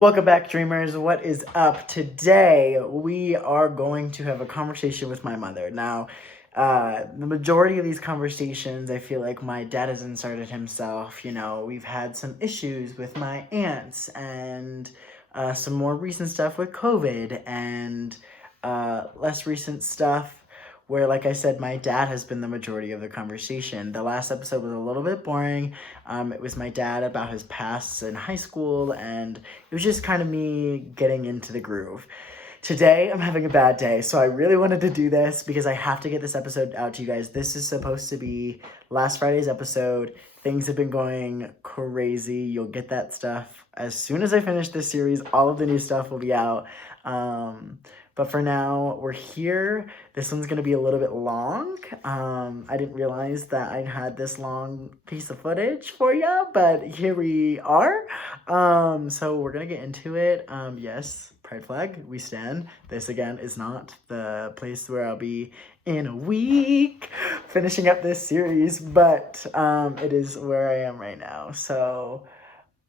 Welcome back, dreamers. What is up? Today, we are going to have a conversation with my mother. Now, the majority of these conversations, I feel like my dad has inserted himself. We've had some issues with my aunts and some more recent stuff with COVID and less recent stuff where, like I said, my dad has been the majority of the conversation. The last episode was a little bit boring. It was my dad about his pasts in high school, and it was just kind of me getting into the groove. Today, I'm having a bad day, so I really wanted to do this because I have to get this episode out to you guys. This is supposed to be last Friday's episode. Things have been going crazy. You'll get that stuff as soon as I finish this series. All of the new stuff will be out. But for now, we're here. This one's going to be a little bit long. I didn't realize that I had this long piece of footage for you, but here we are. So we're going to get into it. Yes, Pride flag, we stand. This, again, is not the place where I'll be in a week finishing up this series, but it is where I am right now. So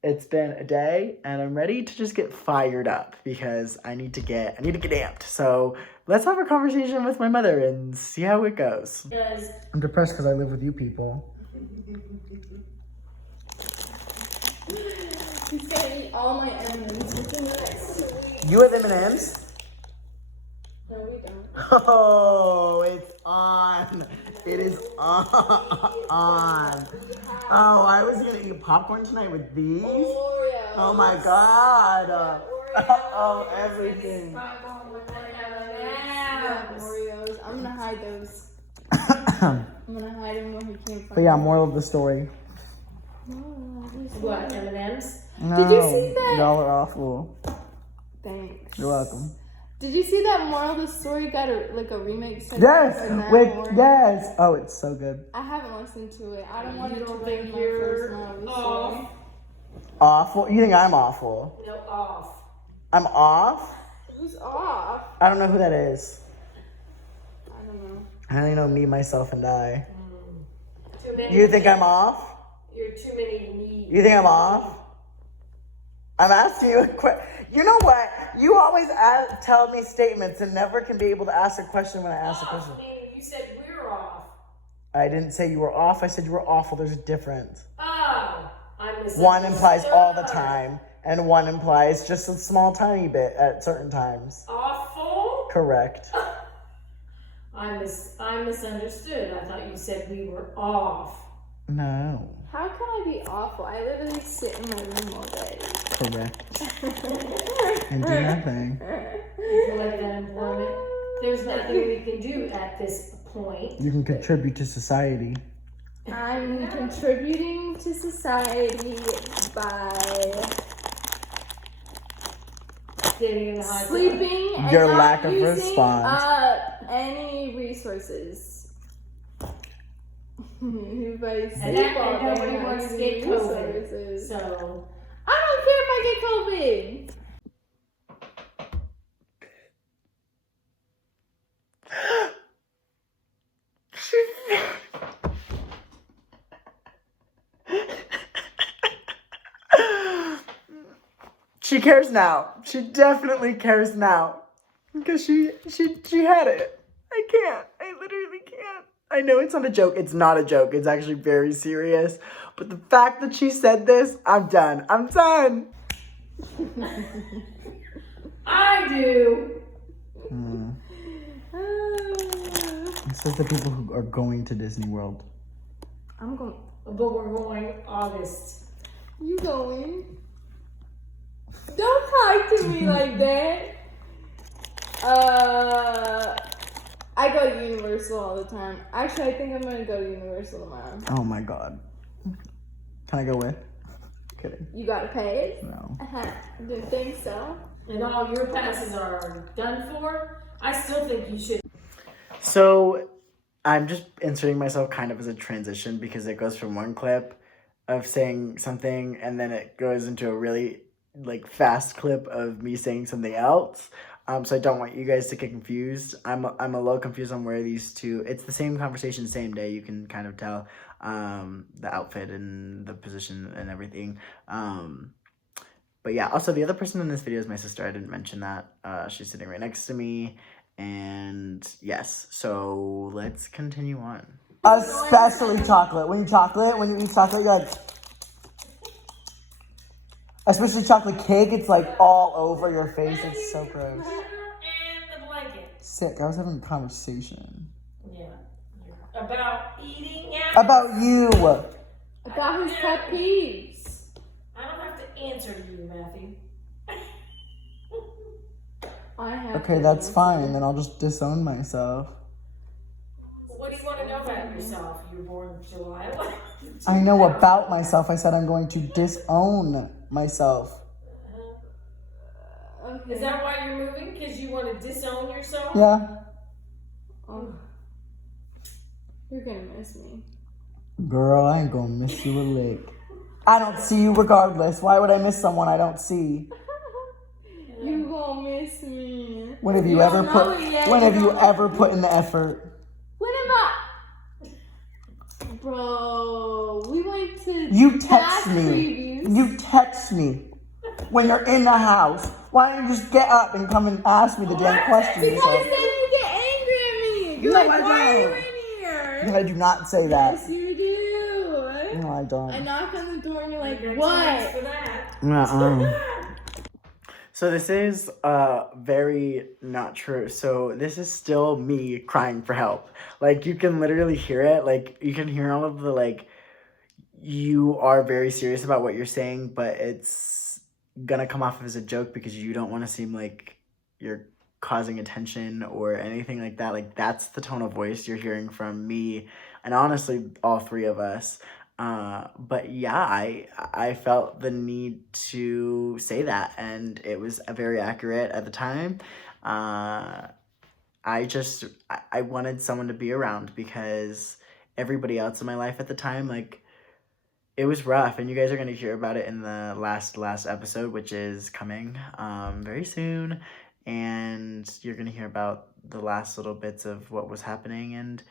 it's been a day, and I'm ready to just get fired up because I need to get amped. So let's have a conversation with my mother and see how it goes. Yes. I'm depressed because I live with you people. He's gonna eat all my M&Ms. You have M&Ms? No, we don't. Oh, it's on. It is on. Oh, I was gonna eat popcorn tonight with these. Oreos. Oh my god. Oh, everything. Yeah, Oreos. I'm gonna hide those. I'm gonna hide them where he can't find them. But yeah, moral of the story. What, M&M's? No, Did you see that? Y'all are awful. Thanks. You're welcome. Did you see that Moral of the Story got a remake? Yes, yes. Oh, it's so good. I haven't listened to it. I don't want You it to don't ruin think my you're first Moral of the Story. Awful? You think I'm awful? No, off. I'm off? Who's off? I don't know who that is. I don't know. I only know me, myself, and I. Too many. You think I'm off? You're too many needs. You think I'm off? I'm asking you a question. You know what? You always tell me statements and never can be able to ask a question when I ask a question. Meaning you said we're off. I didn't say you were off. I said you were awful. There's a difference. Oh, I misunderstood. One implies all the time, and one implies just a small, tiny bit at certain times. Awful? Correct. I misunderstood. I thought you said we were off. No. How can I be awful? I literally sit in my room all day. Correct. And do nothing. Collect unemployment. There's nothing we can do at this point. You can contribute to society. I'm contributing to society by Getting in the hot tub. sleeping and Your not lack of using response. any resources. Everybody And sleep all day, nobody not wants to using get COVID. resources. So, I don't care if I get COVID. She cares now. She definitely cares now. Because she had it. I can't. I literally can't. I know it's not a joke. It's not a joke. It's actually very serious. But the fact that she said this, I'm done. I'm done. I do. This is the people who are going to Disney World. I'm going. But we're going August. You going? Don't talk to me like that. I go to Universal all the time. Actually, I think I'm gonna go to Universal tomorrow. Oh my god. Can I go with? Kidding. You gotta pay it? No. Didn't think so. And all your passes are done for. I still think you should. So I'm just inserting myself kind of as a transition because it goes from one clip of saying something and then it goes into a really fast clip of me saying something else. So I don't want you guys to get confused. I'm a little confused on where these two. It's the same conversation, same day. You can kind of tell the outfit and the position and everything. But yeah, also the other person in this video is my sister. I didn't mention that. She's sitting right next to me. And yes, so let's continue on. Especially chocolate. When you eat chocolate, you're like... Especially chocolate cake, it's like all over your face. It's so gross. And the blanket. Sick. I was having a conversation. Yeah. About eating out. About you. About his pet peeves. I don't have to answer to you, Matthew. I have. Okay, that's fine. Then I'll just disown myself. What do you want to know about yourself? You were born in July. I know about myself. I said I'm going to disown myself. Okay. Is that why you're moving? Because you want to disown yourself? Yeah. Oh. You're gonna miss me. Girl, I ain't gonna miss you a lick. I don't see you regardless. Why would I miss someone I don't see? You gonna miss me. When have you You ever don't put know it yet. when You have you don't know ever put in the effort? When am I? Bro, we went to You past text me. previews. You text me when you're in the house. Why don't you just get up and come and ask me the damn questions? Because then you get angry at me. You're No, like, I why are you don't. in here? No, I do not say that. Yes, you do. No, I don't. I knock on the door and you're like, You got 2 what? weeks for that. Uh-uh. So this is very not true. So this is still me crying for help. Like, you can literally hear it. Like, you can hear all of the, like, you are very serious about what you're saying, but it's gonna come off as a joke because you don't want to seem like you're causing attention or anything like that. Like, that's the tone of voice you're hearing from me and honestly all three of us. But yeah, I felt the need to say that, and it was very accurate at the time. I wanted someone to be around because everybody else in my life at the time, like, it was rough, and you guys are going to hear about it in the last episode, which is coming very soon, and you're going to hear about the last little bits of what was happening, and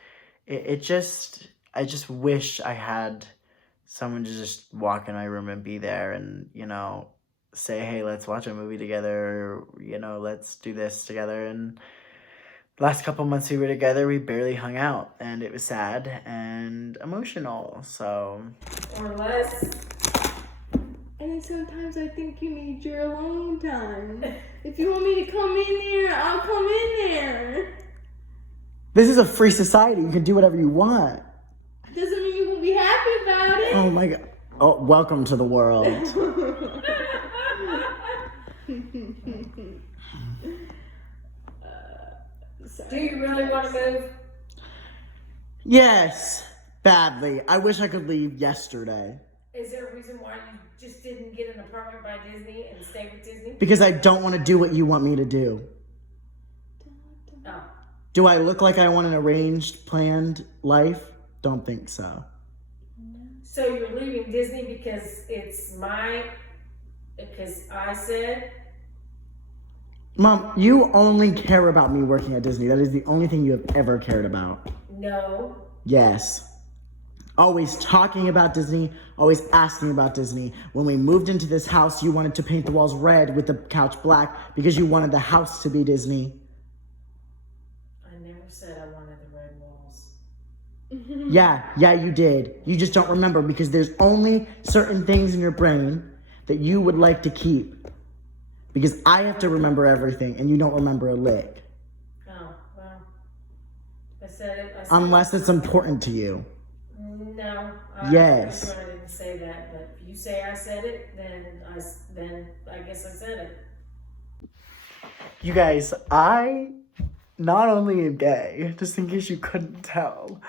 I just wish I had someone to just walk in my room and be there and, you know, say, hey, let's watch a movie together, or, you know, let's do this together. And last couple months we were together, we barely hung out, and it was sad and emotional, so... Or less. And then sometimes I think you need your alone time. If you want me to come in there, I'll come in there. This is a free society. You can do whatever you want. Doesn't mean you will be happy about it. Oh my God. Oh, welcome to the world. Do you really want to move? Yes, badly. I wish I could leave yesterday. Is there a reason why you just didn't get an apartment by Disney and stay with Disney? Because I don't want to do what you want me to do. Oh. Do I look like I want an arranged, planned life? Don't think so. So you're leaving Disney because because I said? Mom, you only care about me working at Disney. That is the only thing you have ever cared about. No. Yes. Always talking about Disney, always asking about Disney. When we moved into this house, you wanted to paint the walls red with the couch black because you wanted the house to be Disney. I never said I wanted the red walls. Yeah, you did. You just don't remember because there's only certain things in your brain that you would like to keep. Because I have to remember everything and you don't remember a lick. Oh, well. I said it. Unless it's important to you. No. Yes. I didn't say that, but if you say I said it, then I guess I said it. You guys, I not only am gay, just in case you couldn't tell.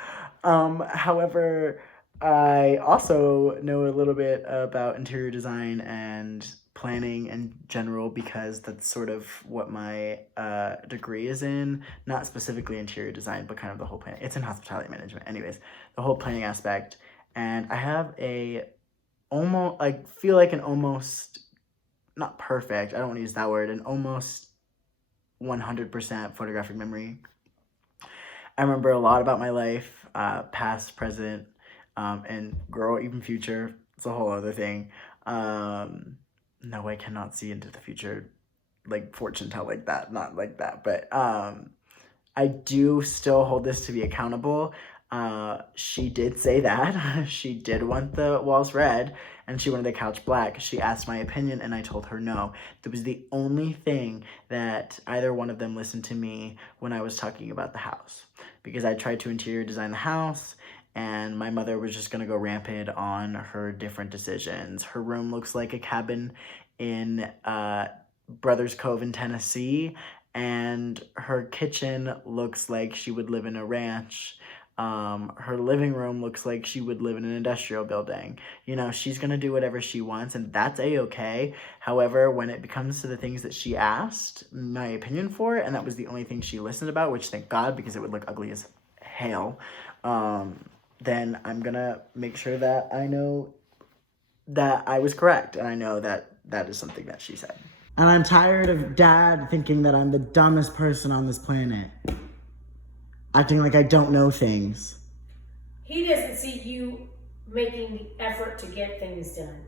However, I also know a little bit about interior design and planning in general because that's sort of what my degree is in. Not specifically interior design, but kind of the whole planning. It's in hospitality management. Anyways, the whole planning aspect. And I have almost, not perfect, I don't want to use that word, an almost 100% photographic memory. I remember a lot about my life, past, present, and girl, even future. It's a whole other thing. no, I cannot see into the future, like fortune tell like that, not like that, but I do still hold this to be accountable. She did say that. She did want the walls red and she wanted the couch black. She asked my opinion and I told her no. That was the only thing that either one of them listened to me when I was talking about the house. Because I tried to interior design the house and my mother was just gonna go rampant on her different decisions. Her room looks like a cabin in Brothers Cove in Tennessee, and her kitchen looks like she would live in a ranch. Her living room looks like she would live in an industrial building. You know, she's gonna do whatever she wants, and that's a-okay. However, when it comes to the things that she asked my opinion for, and that was the only thing she listened about, which thank God, because it would look ugly as hell, then I'm gonna make sure that I know that I was correct, and I know that that is something that she said. And I'm tired of Dad thinking that I'm the dumbest person on this planet. Acting like I don't know things. He doesn't see you making the effort to get things done.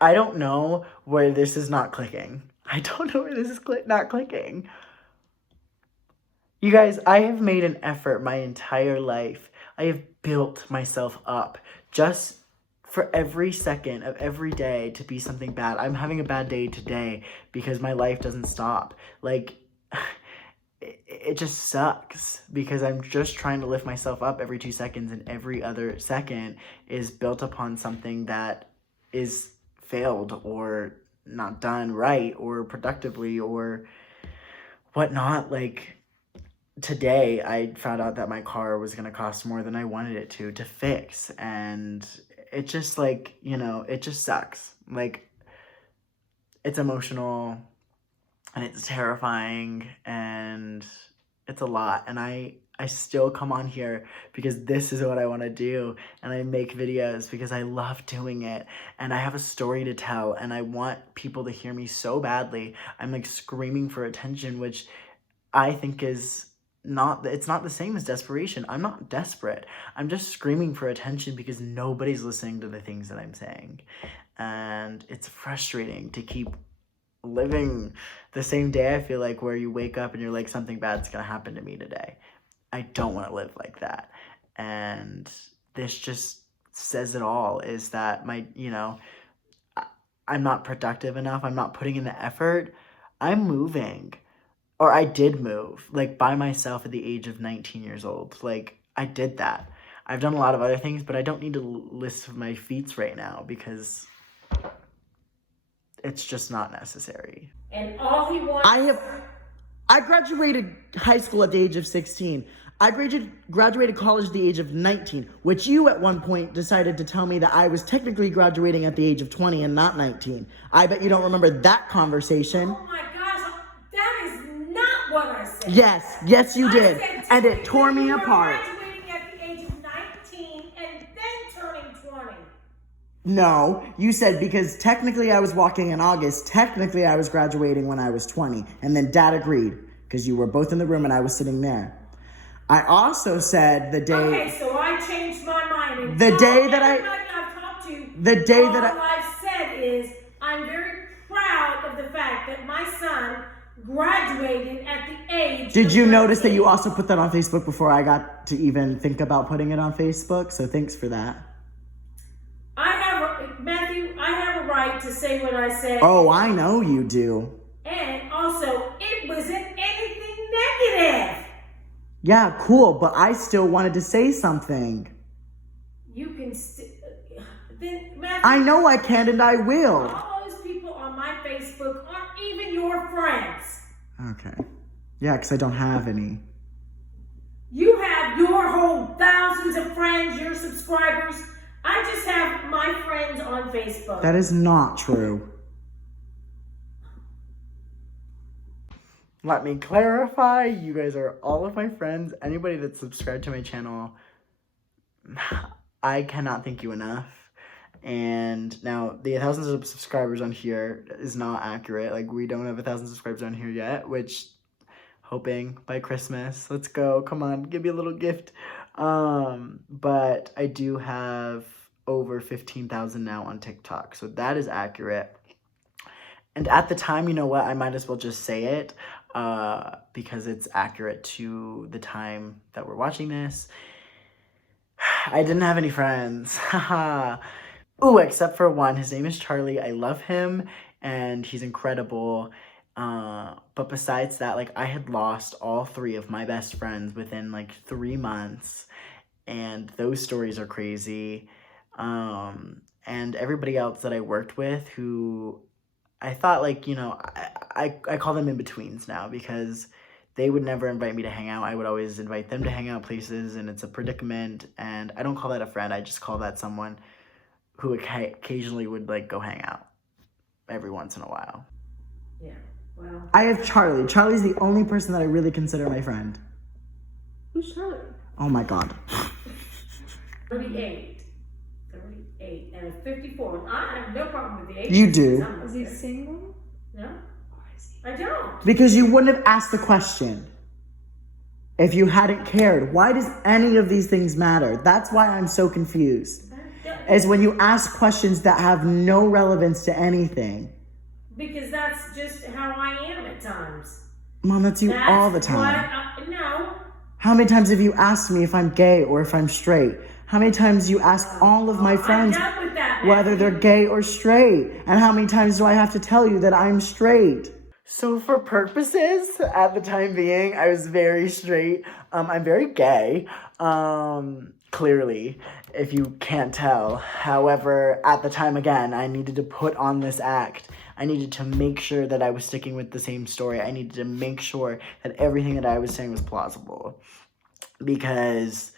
I don't know where this is not clicking. I don't know where this is not clicking. You guys, I have made an effort my entire life. I have built myself up just for every second of every day to be something bad. I'm having a bad day today because my life doesn't stop. Like, it just sucks because I'm just trying to lift myself up every 2 seconds, and every other second is built upon something that is failed or not done right or productively or whatnot. Like, today I found out that my car was going to cost more than I wanted it to fix, and it just, like, you know, it just sucks. Like, it's emotional and it's terrifying and it's a lot, and I still come on here because this is what I want to do, and I make videos because I love doing it, and I have a story to tell, and I want people to hear me so badly. I'm like screaming for attention, which I think is it's not the same as desperation. I'm not desperate. I'm just screaming for attention because nobody's listening to the things that I'm saying. And it's frustrating to keep living the same day, I feel like, where you wake up and you're like, something bad's gonna happen to me today. I don't want to live like that. And this just says it all, is that I'm not productive enough. I'm not putting in the effort. I'm moving. Or I did move, like, by myself at the age of 19 years old. Like, I did that. I've done a lot of other things, but I don't need to list my feats right now because it's just not necessary. And all he wants... I graduated high school at the age of 16. I graduated college at the age of 19, which you at one point decided to tell me that I was technically graduating at the age of 20 and not 19. I bet you don't remember that conversation. Oh my gosh, that is not what I said. Yes, you did. And it tore me you were apart. Graduating at the age of 19 and then turning 20. No, you said because technically I was walking in August, technically I was graduating when I was 20, and then Dad agreed because you were both in the room and I was sitting there. I also said the day... Okay, so I changed my mind. And the day that everybody I've talked to, the day all that I've said is I'm very proud of the fact that my son graduated at the age... Did you notice that you also put that on Facebook before I got to even think about putting it on Facebook? So thanks for that. Matthew, I have a right to say what I said. Oh, I know you do. And also, it wasn't anything negative. Yeah, cool, but I still wanted to say something. You can then, Matthew, I know I can and I will. all those people on my Facebook aren't even your friends. Okay. Yeah, because I don't have any. You have your whole thousands of friends, your subscribers. I just have my friends on Facebook. That is not true. Let me clarify. You guys are all of my friends. Anybody that's subscribed to my channel, I cannot thank you enough. And now the thousands of subscribers on here is not accurate. Like, we don't have 1,000 subscribers on here yet, which, hoping by Christmas. Let's go. Come on, give me a little gift. But I do have over 15,000 now on TikTok. So that is accurate. And at the time, you know what? I might as well just say it because it's accurate to the time that we're watching this. I didn't have any friends. Ooh, except for one. His name is Charlie. I love him and he's incredible. But besides that, like, I had lost all 3 of my best friends within like 3 months. And those stories are crazy. And everybody else that I worked with who I thought, like, you know, I call them in-betweens now because they would never invite me to hang out. I would always invite them to hang out places, and it's a predicament. And I don't call that a friend. I just call that someone who occasionally would, like, go hang out every once in a while. Yeah, well. I have Charlie. Charlie's the only person that I really consider my friend. Who's Charlie? Oh, my God. 38. And 54. I have no problem with the age. You do. Is he single? No. I don't. Because you wouldn't have asked the question if you hadn't cared. Why does any of these things matter? That's why I'm so confused. Is when you ask questions that have no relevance to anything. Because that's just how I am at times. Mom, that's you all the time. No. How many times have you asked me if I'm gay or if I'm straight? How many times do you ask all of my friends I'm done with that, whether they're gay or straight? And how many times do I have to tell you that I'm straight? So for purposes, at the time being, I was very straight. I'm very gay, clearly, if you can't tell. However, at the time, again, I needed to put on this act. I needed to make sure that I was sticking with the same story. I needed to make sure that everything that I was saying was plausible. Because,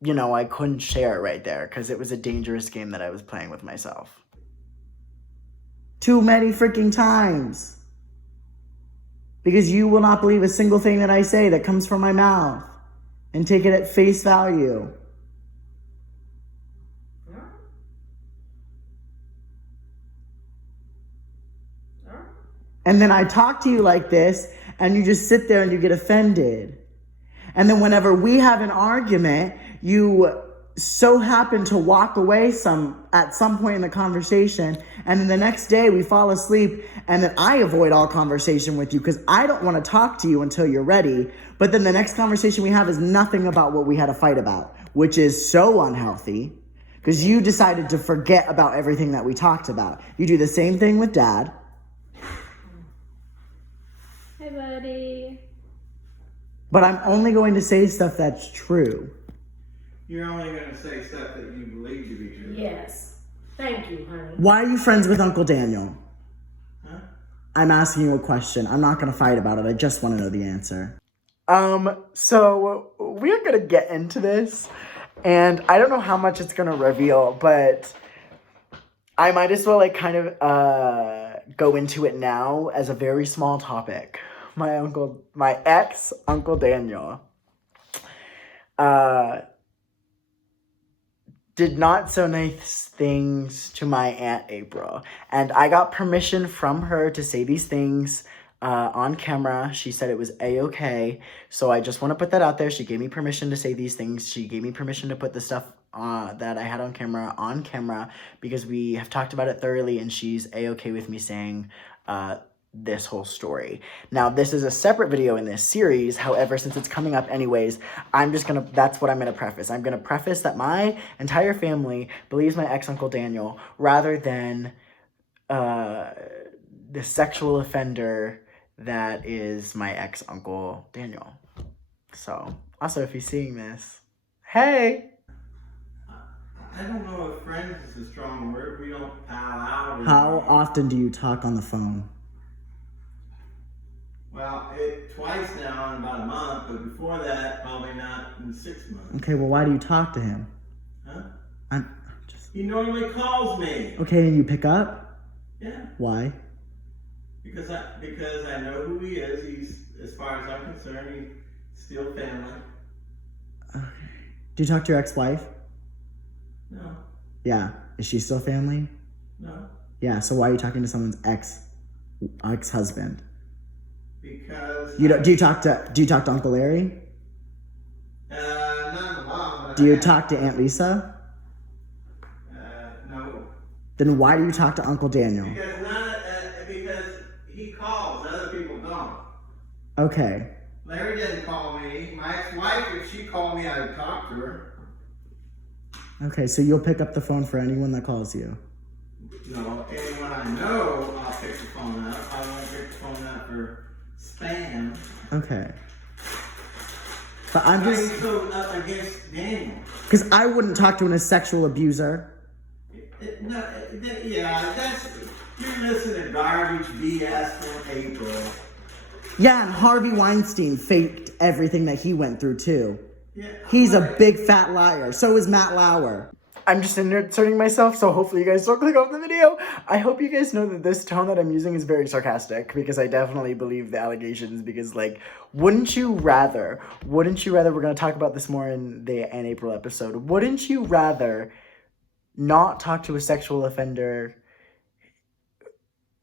you know, I couldn't share it right there because it was a dangerous game that I was playing with myself. Too many freaking times. Because you will not believe a single thing that I say that comes from my mouth and take it at face value. And then I talk to you like this and you just sit there and you get offended. And then whenever we have an argument, you so happen to walk away at some point in the conversation, and then the next day we fall asleep, and then I avoid all conversation with you because I don't want to talk to you until you're ready. But then the next conversation we have is nothing about what we had a fight about, which is so unhealthy because you decided to forget about everything that we talked about. You do the same thing with Dad. Hey, buddy. But I'm only going to say stuff that's true. You're only going to say stuff that you believe to be true. Yes. Thank you, honey. Why are you friends with Uncle Daniel? Huh? I'm asking you a question. I'm not going to fight about it. I just want to know the answer. So we're going to get into this. And I don't know how much it's going to reveal, but I might as well like kind of go into it now as a very small topic. My ex, Uncle Daniel, did not so nice things to my Aunt April. And I got permission from her to say these things on camera. She said it was A-okay. So I just want to put that out there. She gave me permission to say these things. She gave me permission to put the stuff that I had on camera because we have talked about it thoroughly and she's A-okay with me saying this whole story. Now, this is a separate video in this series. However, since it's coming up anyways, that's what I'm gonna preface. I'm gonna preface that my entire family believes my ex-Uncle Daniel rather than the sexual offender that is my ex-Uncle Daniel. So, also, if he's seeing this, hey! I don't know if friends is a strong word. We don't pal out. How often do you talk on the phone? Well, twice now in about a month, but before that, probably not in 6 months. Okay, well, why do you talk to him? Huh? He normally calls me. Okay, and you pick up? Yeah. Why? Because I know who he is. He's, as far as I'm concerned, he's still family. Okay. Do you talk to your ex-wife? No. Yeah. Is she still family? No. Yeah, so why are you talking to someone's ex-husband? Because do you talk to Uncle Larry? Not in a while. Do you talk to Aunt Lisa? Then why do you talk to Uncle Daniel? Because he calls, other people don't. Okay. Larry didn't call me. My ex-wife, if she called me, I'd talk to her. Okay, so you'll pick up the phone for anyone that calls you? No, anyone I know, I'll pick the phone up. I won't pick the phone up for spam. Okay. But I'm just... Why are you so up against Daniel? Because I wouldn't talk to a sexual abuser. You're listening to garbage BS from April. Yeah, and Harvey Weinstein faked everything that he went through, too. Yeah, He's a big fat liar. So is Matt Lauer. I'm just inserting myself, so hopefully you guys don't click off the video. I hope you guys know that this tone that I'm using is very sarcastic, because I definitely believe the allegations, because, like, wouldn't you rather, we're going to talk about this more in the Ann April episode, wouldn't you rather not talk to a sexual offender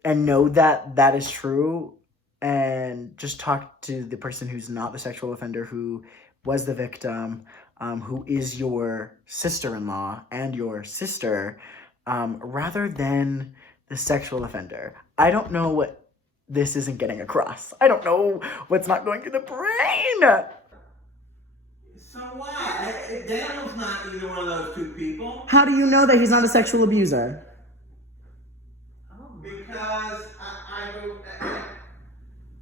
and know that that is true, and just talk to the person who's not the sexual offender, who was the victim, who is your sister-in-law and your sister, rather than the sexual offender? I don't know what this isn't getting across. I don't know what's not going through the brain. So what? Daniel's not either one of those two people. How do you know that he's not a sexual abuser? Because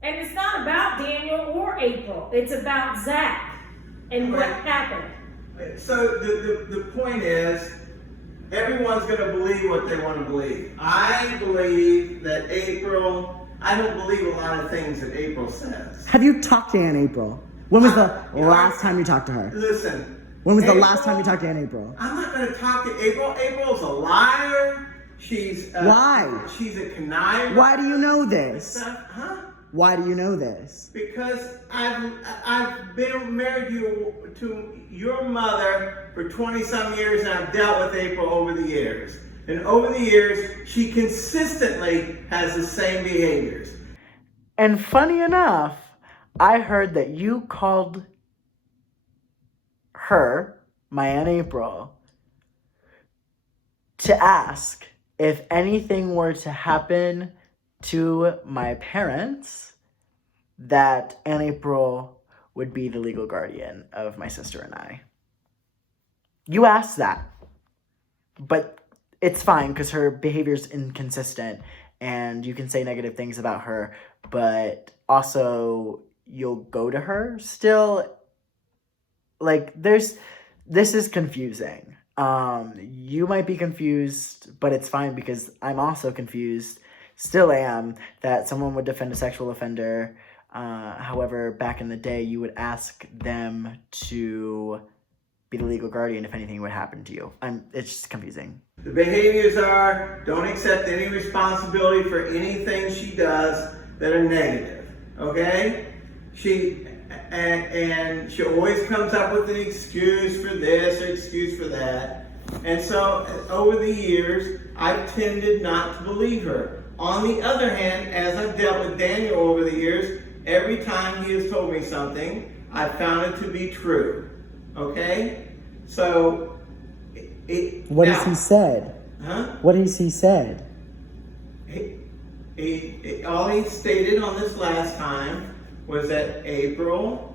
And it's not about Daniel or April. It's about Zach and what happened. So the point is, everyone's going to believe what they want to believe. I believe that April, I don't believe a lot of things that April says. Have you talked to Ann April? When was the last time you talked to her? Listen. When was the last time you talked to Ann April? I'm not going to talk to April. April's a liar. She's Why? She's a conniver. Why do you know this? Huh? Why do you know this? Because I've been married to your mother for 20-some years, and I've dealt with April over the years. And over the years, she consistently has the same behaviors. And funny enough, I heard that you called her, my Aunt April, to ask if anything were to happen to my parents, that Aunt April would be the legal guardian of my sister and I. You asked that, but it's fine because her behavior's inconsistent and you can say negative things about her, but also you'll go to her still. Like, this is confusing. You might be confused, but it's fine because I'm also confused. Still am, that someone would defend a sexual offender. However, back in the day, you would ask them to be the legal guardian if anything would happen to you. It's just confusing. The behaviors are, don't accept any responsibility for anything she does that are negative, okay? She always comes up with an excuse for this or excuse for that. And so, over the years, I've tended not to believe her. On the other hand, as I've dealt with Daniel over the years, every time he has told me something, I've found it to be true. Okay? So, what has he said? Huh? What has he said? All he stated on this last time was that April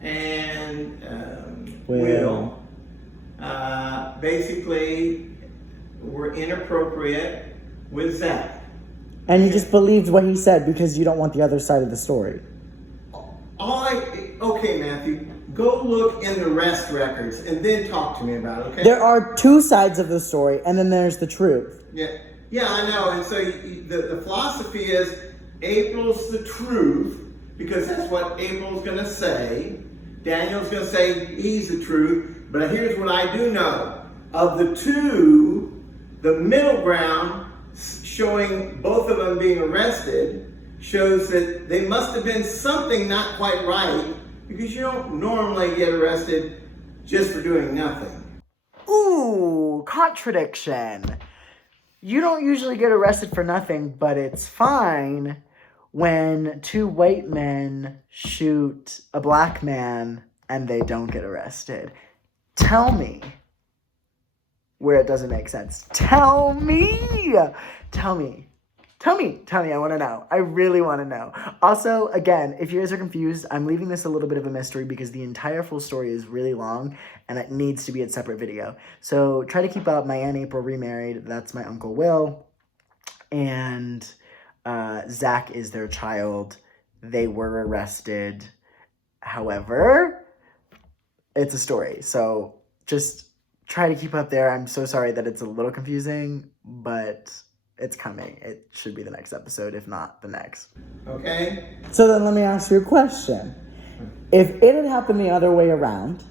and Will basically were inappropriate with Zach. And you just believed what he said because you don't want the other side of the story. Okay, Matthew, go look in the arrest records and then talk to me about it, okay? There are two sides of the story, and then there's the truth. Yeah, I know. And so the philosophy is April's the truth because that's what April's going to say. Daniel's going to say he's the truth. But here's what I do know. Of the two, the middle ground, showing both of them being arrested, shows that they must have been something not quite right, because you don't normally get arrested just for doing nothing. Ooh, contradiction. You don't usually get arrested for nothing, but it's fine when two white men shoot a black man and they don't get arrested. Tell me where it doesn't make sense. Tell me. I want to know. I really want to know. Also, again, if you guys are confused, I'm leaving this a little bit of a mystery because the entire full story is really long and it needs to be a separate video. So try to keep up. My Aunt April remarried. That's my Uncle Will. And Zach is their child. They were arrested. However, it's a story. So just try to keep up there. I'm so sorry that it's a little confusing, but it's coming. It should be the next episode, if not the next. Okay? So then let me ask you a question. If it had happened the other way around,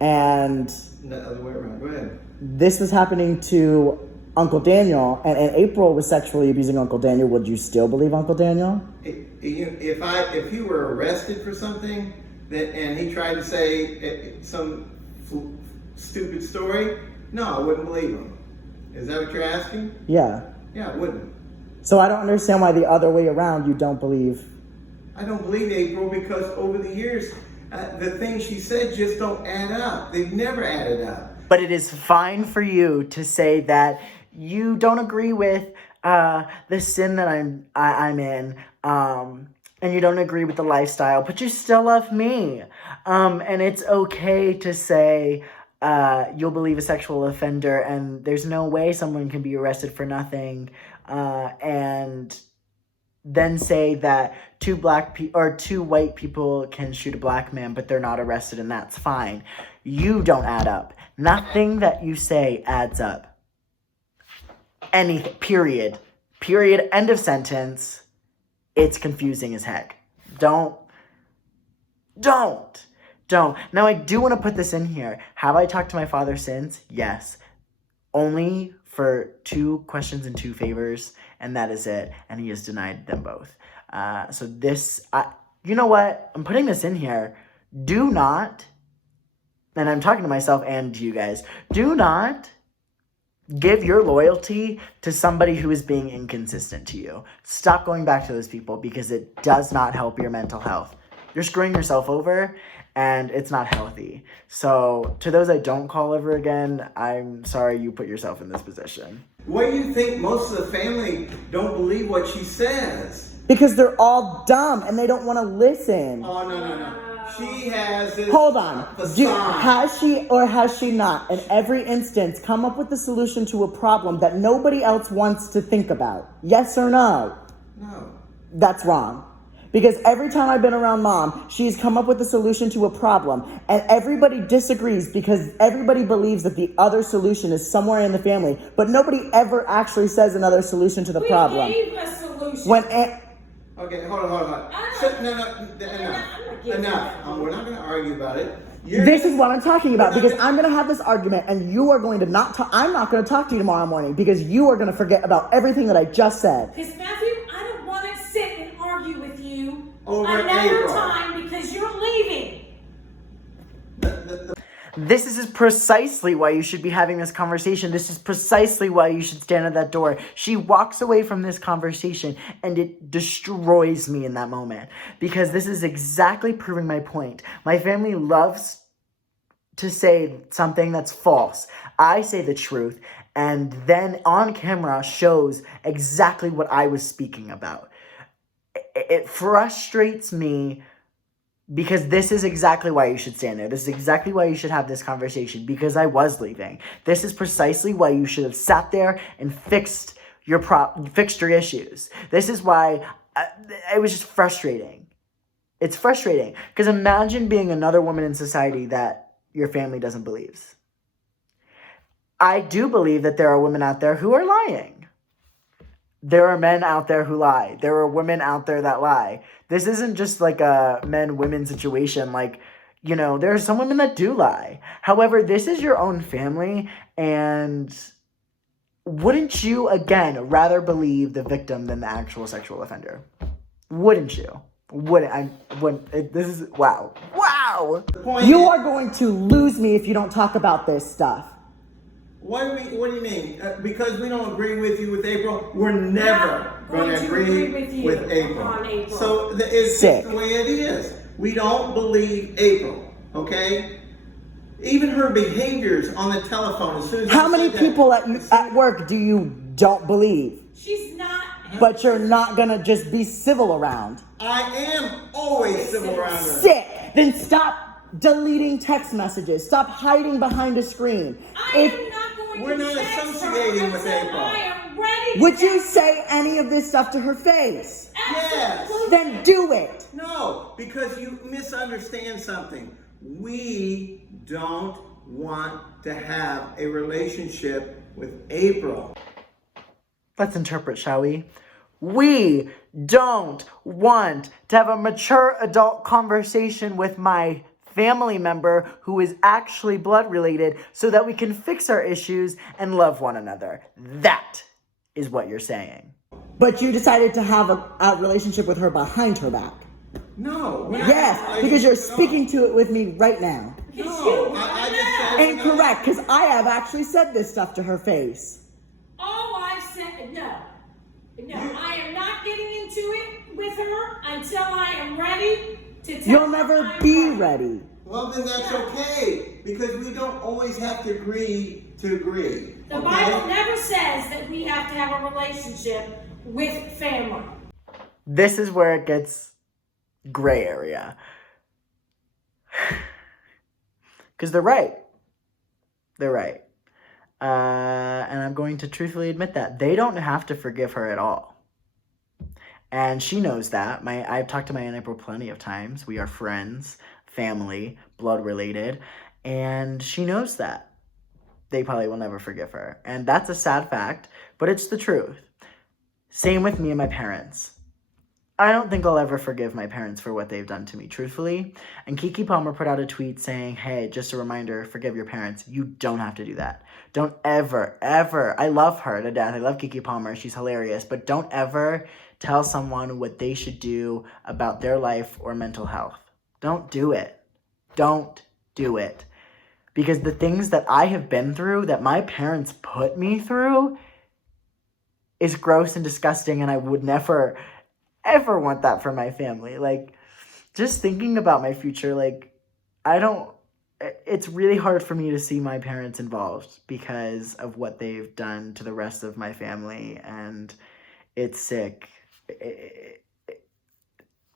and The other way around. Go ahead. this was happening to Uncle Daniel, and April was sexually abusing Uncle Daniel, would you still believe Uncle Daniel? If he were arrested for something and he tried to say some stupid story, no, I wouldn't believe him. Is that what you're asking? Yeah. Yeah, I wouldn't. So I don't understand why the other way around you don't believe. I don't believe April because over the years, the things she said just don't add up. They've never added up. But it is fine for you to say that you don't agree with the sin that I'm in, and you don't agree with the lifestyle, but you still love me. And it's okay to say you'll believe a sexual offender, and there's no way someone can be arrested for nothing, and then say that two white people can shoot a black man, but they're not arrested, and that's fine. You don't add up. Nothing that you say adds up. Anything. Period. End of sentence. It's confusing as heck. Don't. Now, I do want to put this in here. Have I talked to my father since? Yes. Only for 2 questions and 2 favors, and that is it. And he has denied them both. So this, you know what? I'm putting this in here. Do not, and I'm talking to myself and to you guys, do not give your loyalty to somebody who is being inconsistent to you. Stop going back to those people because it does not help your mental health. You're screwing yourself over, and it's not healthy. So to those I don't call ever again, I'm sorry you put yourself in this position. Why do you think most of the family don't believe what she says? Because they're all dumb and they don't want to listen. Oh, no. She has this Hold on. facade. Has she or has she not, in every instance, come up with a solution to a problem that nobody else wants to think about? Yes or no? No. That's wrong. Because every time I've been around Mom, she's come up with a solution to a problem. And everybody disagrees because everybody believes that the other solution is somewhere in the family. But nobody ever actually says another solution to the problem. We gave a solution. Okay, hold on. Enough. We're not going to argue about it. This is what I'm talking about, because I'm going to have this argument and you are going to not talk. I'm not going to talk to you tomorrow morning because you are going to forget about everything that I just said. Because Matthew, I don't want to sit and argue with you Over another April. time because you're leaving. This is precisely why you should be having this conversation. This is precisely why you should stand at that door. She walks away from this conversation and it destroys me in that moment because this is exactly proving my point. My family loves to say something that's false. I say the truth and then on camera shows exactly what I was speaking about. It frustrates me because this is exactly why you should stand there. This is exactly why you should have this conversation, because I was leaving. This is precisely why you should have sat there and fixed your issues. This is why it was just frustrating. It's frustrating because imagine being another woman in society that your family doesn't believe. I do believe that there are women out there who are lying. There are men out there who lie. There are women out there that lie. This isn't just like a men-women situation. Like, you know, there are some women that do lie. However, this is your own family, and wouldn't you, again, rather believe the victim than the actual sexual offender? Wouldn't you? This is, wow. You are going to lose me if you don't talk about this stuff. What do you mean? Because we don't agree with you with April, we're never going to agree with April. On April. So it's just the way it is. We don't believe April, okay? Even her behaviors on the telephone. As soon as How I many said that- people at work do you don't believe? She's not. But you're not gonna just be civil around. I am always civil around her. Sick. Then stop deleting text messages. Stop hiding behind a screen. I am not going We're to not text her associating with until April. I am ready to Would you text say any of this stuff to her face? Yes. Then do it. No, because you misunderstand something. We don't want to have a relationship with April. Let's interpret, shall we? We don't want to have a mature adult conversation with my family member who is actually blood related so that we can fix our issues and love one another. That is what you're saying. But you decided to have a relationship with her behind her back. No. we're not Yes, in a because you're relationship at all. speaking to it with me right now. No, I just said. Incorrect, because I have actually said this stuff to her face. All I've said, no, I am not getting into it with her until I am ready to tell You'll her never I'm be ready. Well, then that's okay, because we don't always have to agree to agree. The okay? Bible never says that we have to have a relationship with family. This is where it gets gray area. Because they're right. They're right. And I'm going to truthfully admit that. They don't have to forgive her at all. And she knows that. I've talked to my Aunt April plenty of times. We are friends, family, blood related. And she knows that. They probably will never forgive her. And that's a sad fact, but it's the truth. Same with me and my parents. I don't think I'll ever forgive my parents for what they've done to me, truthfully. And Keke Palmer put out a tweet saying, hey, just a reminder, forgive your parents. You don't have to do that. Don't ever, ever, I love her to death. I love Keke Palmer. She's hilarious. But don't ever tell someone what they should do about their life or mental health. Don't do it. Don't do it. Because the things that I have been through, that my parents put me through, is gross and disgusting, and I would never ever want that for my family. Like, just thinking about my future, like, it's really hard for me to see my parents involved because of what they've done to the rest of my family, and it's sick.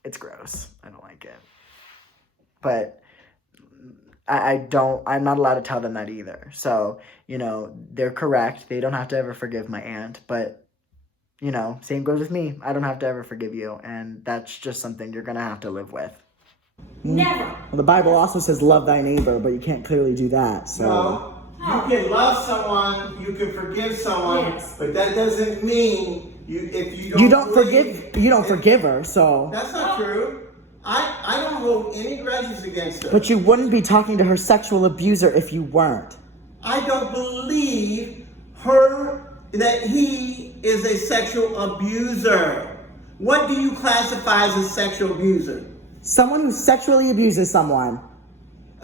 It's gross. I don't like it. But I'm not allowed to tell them that either. So, they're correct. They don't have to ever forgive my aunt, but same goes with me. I don't have to ever forgive you, and that's just something you're gonna have to live with. Never. Well, the Bible also says love thy neighbor, but you can't clearly do that. So No, you can love someone, you can forgive someone, Yes. but that doesn't mean if you don't. you don't believe- forgive her. So, That's not true. I don't hold any grudges against her. but you wouldn't be talking to her sexual abuser if you weren't. I don't believe that he is a sexual abuser. What do you classify as a sexual abuser? Someone who sexually abuses someone,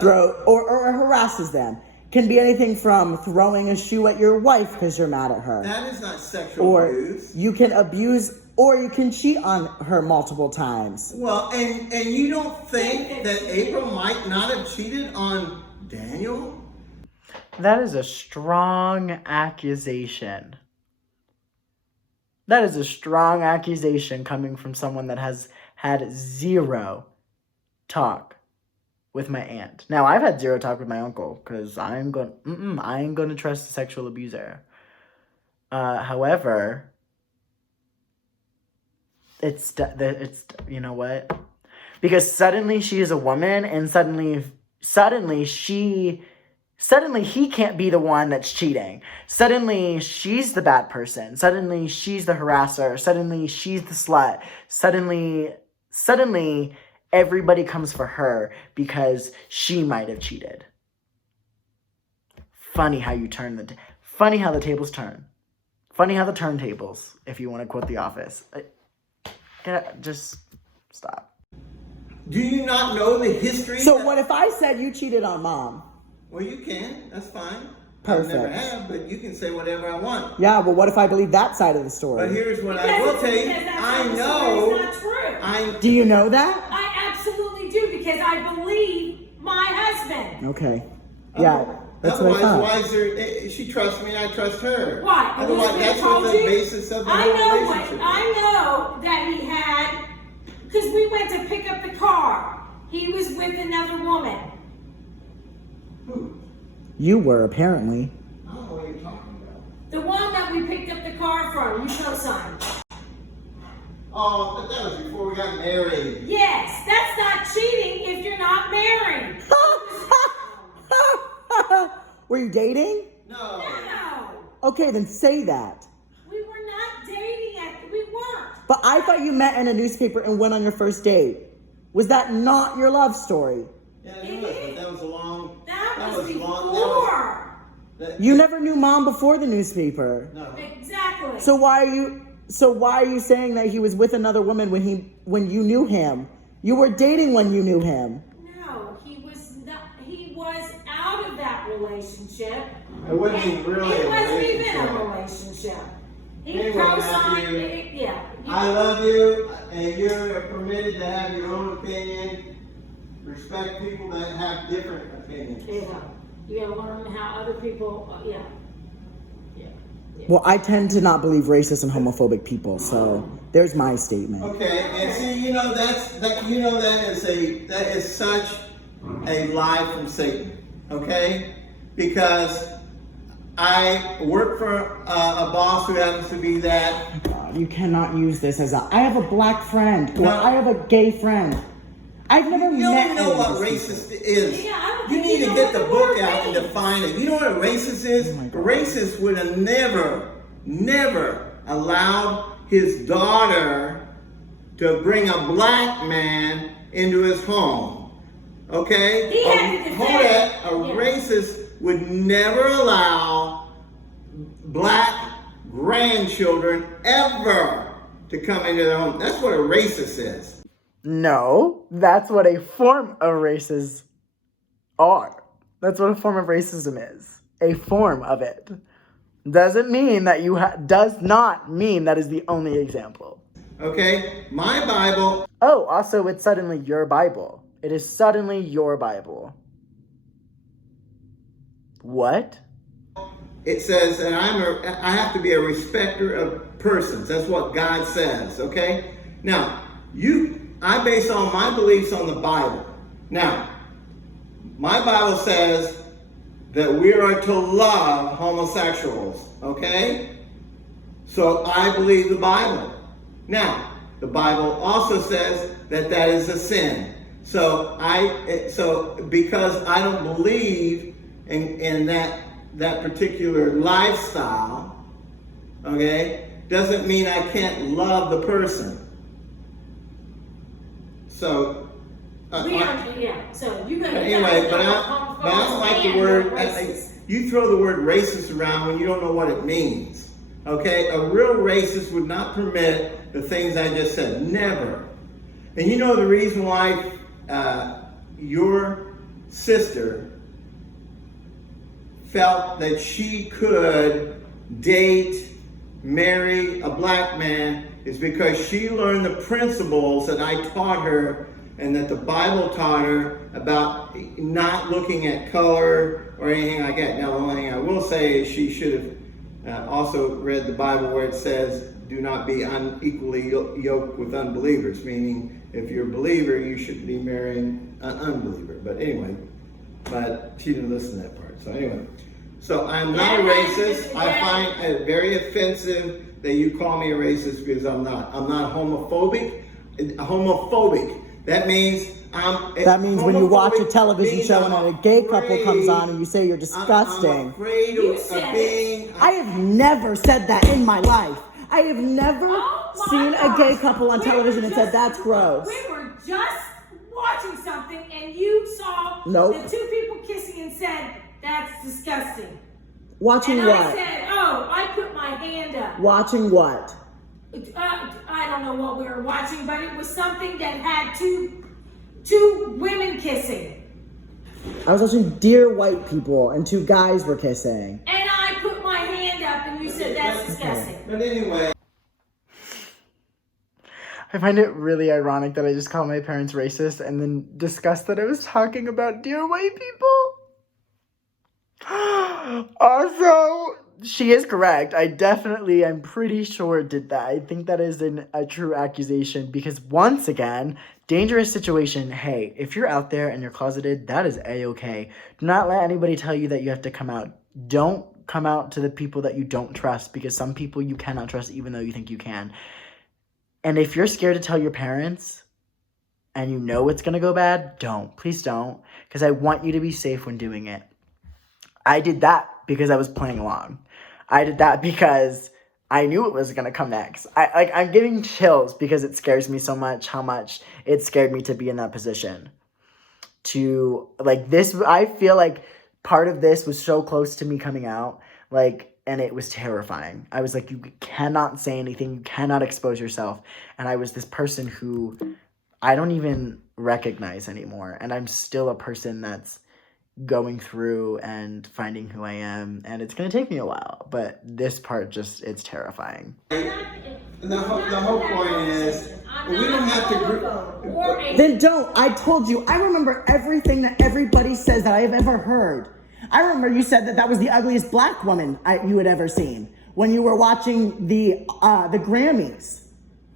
or harasses them, can be anything from throwing a shoe at your wife because you're mad at her. That is not sexual Or abuse. you can abuse, or you can cheat on her multiple times. Well, and you don't think that April might not have cheated on Daniel? That is a strong accusation. That is a strong accusation coming from someone that has had zero talk with my aunt. Now, I've had zero talk with my uncle because I ain't going to trust a sexual abuser. However, it's you know what? Because suddenly she is a woman, and suddenly he can't be the one that's cheating. Suddenly she's the bad person. Suddenly she's the harasser. Suddenly she's the slut. Suddenly everybody comes for her because she might have cheated. Funny how the tables turn. Funny how the turntables, if you want to quote The Office. Just stop. Do you not know the history? So what if I said you cheated on mom? Well, you can. That's fine. Perfect. I never have, but you can say whatever I want. Yeah, but what if I believe that side of the story? But here's what I will tell you. Because that's I not know. true. Do you know that? I absolutely do because I believe my husband. Okay. Yeah, that's what I Otherwise, thought. why is there? She trusts me, I trust her. Why? Otherwise, Elizabeth that's what told the you? basis of the I whole know relationship is. I know that he had, because we went to pick up the car. He was with another woman. Who? You were, apparently. I don't know what you're talking about. The one that we picked up the car from, you co-signed. Oh, but that was before we got married. Yes, that's not cheating if you're not married. Were you dating? No. No, Okay, then say that. we were not dating we weren't. But I thought you met in a newspaper and went on your first date. Was that not your love story? Yeah, it was, but that was a long. That was before. You never knew Mom before the newspaper. No. Exactly. So why are you saying that he was with another woman when you knew him? You were dating when you knew him. No, he was out of that relationship. It wasn't even really It a wasn't even a relationship. relationship. He Anyway, co-signed Matthew, it, yeah. I love you, and you're permitted to have your own opinion. Respect people that have different opinions. Yeah. You gotta learn how other people, yeah. Well, I tend to not believe racist and homophobic people, so there's my statement. Okay, and see, that is such a lie from Satan. Okay, because I work for a boss who happens to be that. You cannot use this as I have a black friend, or No. I have a gay friend. I've never You don't met even know any of what these racist people. is. Yeah, I don't You think need you to know get what the the book word out and means. define it. You know what a racist is? Oh my A God. racist would have never allowed his daughter to bring a black man into his home. Okay? He had to Hold defend- that. A yeah. racist would never allow black grandchildren ever to come into their home. That's what a racist is. No, that's what a form of races are. That's what a form of racism is. A form of it. Doesn't mean that does not mean that is the only example. Okay? My Bible. Oh, also, it's suddenly your Bible. It is suddenly your Bible. What? It says that I have to be a respecter of persons. That's what God says, okay? Now, I base all my beliefs on the Bible. Now, my Bible says that we are to love homosexuals, okay? So I believe the Bible. Now, the Bible also says that that is a sin. So because I don't believe in that particular lifestyle, okay, doesn't mean I can't love the person. So, So you anyway, but I don't like the word. You throw the word racist around when you don't know what it means. Okay, a real racist would not permit the things I just said. Never. And you know the reason why your sister felt that she could marry a black man is because she learned the principles that I taught her and that the Bible taught her about not looking at color or anything like that. Now, the only thing I will say is she should have also read the Bible where it says, do not be unequally yoked with unbelievers, meaning if you're a believer, you shouldn't be marrying an unbeliever. But anyway, but she didn't listen to that part. So anyway, so I'm not a racist. I find it very offensive that you call me a racist because I'm not. I'm not homophobic. Homophobic. That means when you watch a television means show I'm and a gay couple afraid- comes on and you say you're disgusting. I'm afraid You of said being. I have never said that in my life. I have never Oh my seen a gay gosh. couple on We television were and said just- that's gross. We were just watching something and you saw Nope. the two people kissing and said, that's disgusting. Watching And what? I said, oh, I put my hand up. Watching what? I don't know what we were watching, but it was something that had two women kissing. I was watching Dear White People and two guys were kissing. And I put my hand up and you said, that's disgusting. But anyway. I find it really ironic that I just called my parents racist and then discussed that I was talking about Dear White People. Also, she is correct. I'm pretty sure did that. I think that is a true accusation because once again, dangerous situation. Hey, if you're out there and you're closeted, that is a-okay. Do not let anybody tell you that you have to come out. Don't come out to the people that you don't trust because some people you cannot trust even though you think you can. And if you're scared to tell your parents and you know it's going to go bad, don't. Please don't. Because I want you to be safe when doing it. I did that because I was playing along. I did that because I knew it was going to come next. I'm getting chills because it scares me so much how much it scared me to be in that position. To, like, this, I feel like part of this was so close to me coming out, like, and it was terrifying. I was like, you cannot say anything. You cannot expose yourself. And I was this person who I don't even recognize anymore. And I'm still a person that's going through and finding who I am, and it's going to take me a while, but this part just, it's terrifying. The whole point is, we don't have to... Then don't. I told you, I remember everything that everybody says that I have ever heard. I remember you said that was the ugliest black woman you had ever seen when you were watching the Grammys.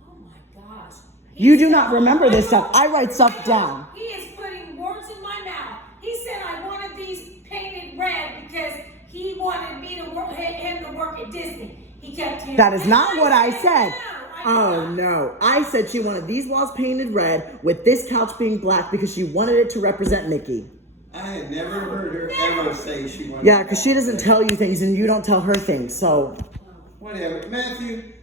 Oh my gosh. You do not remember this stuff. I write stuff down. He is putting words in my mouth. He said I wanted these painted red because he wanted me to work, him to work at Disney. He kept hearing That is not what I said. No, Oh no. I said she wanted these walls painted red with this couch being black because she wanted it to represent Mickey. I had never heard her ever say she wanted... Yeah, because she doesn't tell you things and you don't tell her things, so... Whatever. Matthew,